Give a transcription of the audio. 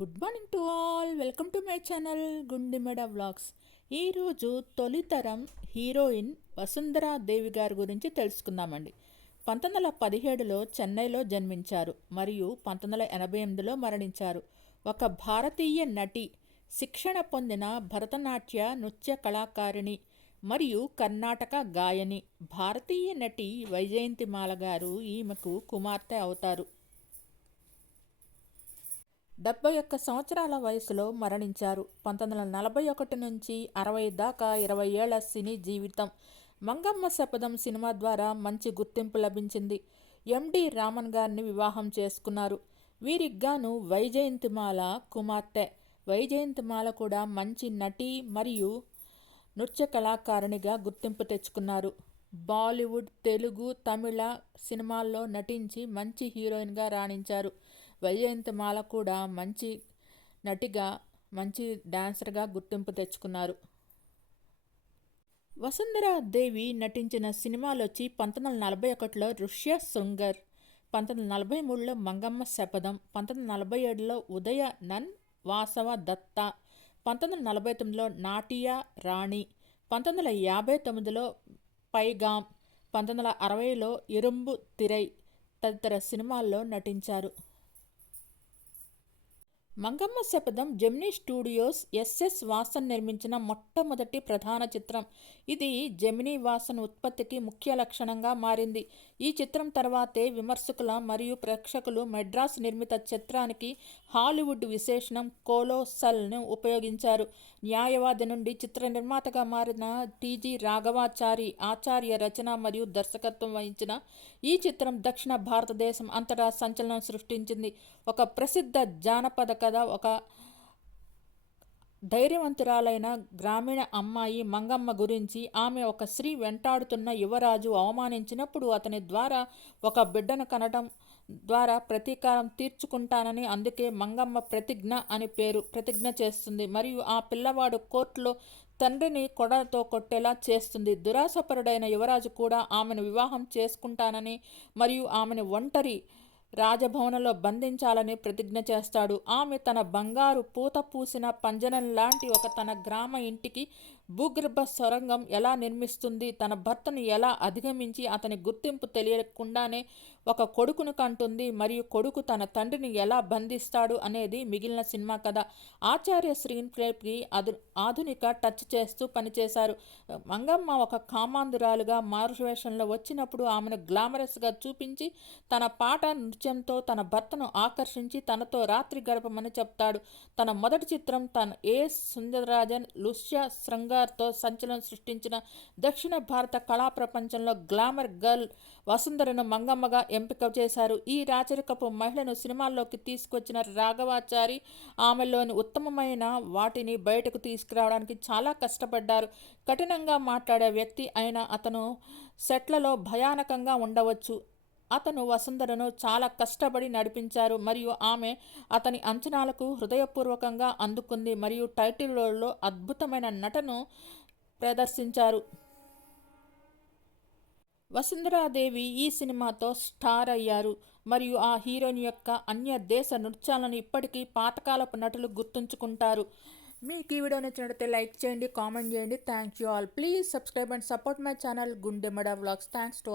Good morning to all. Welcome to my channel Gundimeda vlogs. ఈరోజు తొలితరం heroine వసుంధరా దేవి గారి గురించి తెలుసుకుందామండి. పంతొమ్మిది వందల పదిహేడులో చెన్నైలో జన్మించారు. మరియు పంతొమ్మిది వందల ఎనభై ఎనిమిదిలో మరణించారు. ఒక భారతీయ నటి శిక్షణ పొందిన భరతనాట్య నృత్య కళాకారిణి మరియు కర్ణాటక గాయని భారతీయ నటి వైజయంతిమాల గారు ఈమెకు కుమార్తె అవుతారు. డెబ్బై ఒక్క సంవత్సరాల వయసులో మరణించారు. పంతొమ్మిది వందల నలభై ఒకటి నుంచి అరవై దాకా ఇరవై ఏళ్ళ సినీ జీవితం. మంగమ్మ శపథం సినిమా ద్వారా మంచి గుర్తింపు లభించింది. ఎండి రామన్ గారిని వివాహం చేసుకున్నారు. వీరికి గాను వైజయంతిమాల కుమార్తె. వైజయంతిమాల కూడా మంచి నటి మరియు నృత్య కళాకారిణిగా గుర్తింపు తెచ్చుకున్నారు. బాలీవుడ్ తెలుగు తమిళ సినిమాల్లో నటించి మంచి హీరోయిన్గా రాణించారు. వైజయంతిమాల కూడా మంచి నటిగా మంచి డాన్సర్గా గుర్తింపు తెచ్చుకున్నారు. వసుంధరా దేవి నటించిన సినిమాలు వచ్చి పంతొమ్మిది వందల నలభై ఒకటిలో ఋష్య శృంగర్ పంతొమ్మిది వందల నలభై మూడులో మంగమ్మ శపథం పంతొమ్మిది వందల నలభై ఏడులో ఉదయ నన్ వాసవ దత్త పంతొమ్మిది వందల నలభై తొమ్మిదిలో నాటియా రాణి పంతొమ్మిది వందల యాభై తొమ్మిదిలో పైగాం పంతొమ్మిది వందల అరవైలో ఇరుంబు తిరై తదితర సినిమాల్లో నటించారు. మంగమ్మ శపథం జెమినీ స్టూడియోస్ ఎస్ఎస్ వాసన్ నిర్మించిన మొట్టమొదటి ప్రధాన చిత్రం. ఇది జెమినీ వాసన్ ఉత్పత్తికి ముఖ్య లక్షణంగా మారింది. ఈ చిత్రం తర్వాతే విమర్శకుల మరియు ప్రేక్షకులు మెడ్రాస్ నిర్మిత చిత్రానికి హాలీవుడ్ విశేషణం కోలోసల్ను ఉపయోగించారు. న్యాయవాది నుండి చిత్ర నిర్మాతగా మారిన టీజీ రాఘవాచారి ఆచార్య రచన మరియు దర్శకత్వం వహించిన ఈ చిత్రం దక్షిణ భారతదేశం అంతటా సంచలనం సృష్టించింది. ఒక ప్రసిద్ధ జానపద కథ ఒక ధైర్యవంతురాలైన గ్రామీణ అమ్మాయి మంగమ్మ గురించి ఆమె ఒక స్త్రీ వెంటాడుతున్న యువరాజు అవమానించినప్పుడు అతని ద్వారా ఒక బిడ్డను కనడం ద్వారా ప్రతీకారం తీర్చుకుంటానని అందుకే మంగమ్మ ప్రతిజ్ఞ అని పేరు ప్రతిజ్ఞ చేస్తుంది. మరియు ఆ పిల్లవాడు కోర్టులో తండ్రిని కొడలతో కొట్టేలా చేస్తుంది. దురాసపరుడైన యువరాజు కూడా ఆమెను వివాహం చేసుకుంటానని మరియు ఆమెను ఒంటరి రాజభవనంలో బంధించాలని ప్రతిజ్ఞ చేస్తాడు. ఆమె తన బంగారు పూత పూసిన పంజనం లాంటి ఒక తన గ్రామ ఇంటికి భూగర్భ సొరంగం ఎలా నిర్మిస్తుంది తన భర్తను ఎలా అధిగమించి అతని గుర్తింపు తెలియకుండానే ఒక కొడుకును కంటుంది మరియు కొడుకు తన తండ్రిని ఎలా బంధిస్తాడు అనేది మిగిలిన సినిమా కథ. ఆచార్య స్క్రీన్ ప్లేకి అదు ఆధునిక టచ్ చేస్తూ పనిచేశారు. మంగమ్మ ఒక కామాంధురాలుగా మారువేషంలో వచ్చినప్పుడు ఆమెను గ్లామరస్గా చూపించి తన పాట నృత్యంతో తన భర్తను ఆకర్షించి తనతో రాత్రి గడపమని చెప్తాడు. తన మొదటి చిత్రం తన ఏ సుందరరాజన్ లుష్య శృంగార్తో సంచలనం సృష్టించిన దక్షిణ భారత కళా ప్రపంచంలో గ్లామర్ గర్ల్ వసుంధరను మంగమ్మగా ఎంపిక చేశారు. ఈ రాచరికపు మహిళను సినిమాల్లోకి తీసుకొచ్చిన రాఘవాచారి ఆమెలోని ఉత్తమమైన వాటిని బయటకు తీసుకురావడానికి చాలా కష్టపడ్డారు. కఠినంగా మాట్లాడే వ్యక్తి అయిన అతను సెట్లలో భయానకంగా ఉండవచ్చు. అతను వసుంధరను చాలా కష్టపడి నడిపించారు. మరియు ఆమె అతని అంచనాలకు హృదయపూర్వకంగా అందుకుంది. మరియు టైటిల్ రోల్లో అద్భుతమైన నటను ప్రదర్శించారు. వసుంధరాదేవి ఈ సినిమాతో స్టార్ అయ్యారు. మరియు ఆ హీరోయిన్ యొక్క అన్య దేశ నృత్యాలను ఇప్పటికీ పాతకాలపు నటులు గుర్తుంచుకుంటారు. మీకు ఈ వీడియో నచ్చినట్లయితే లైక్ చేయండి కామెంట్ చేయండి. Thank you all. Please subscribe and support my channel Gundimeda vlogs. Thanks to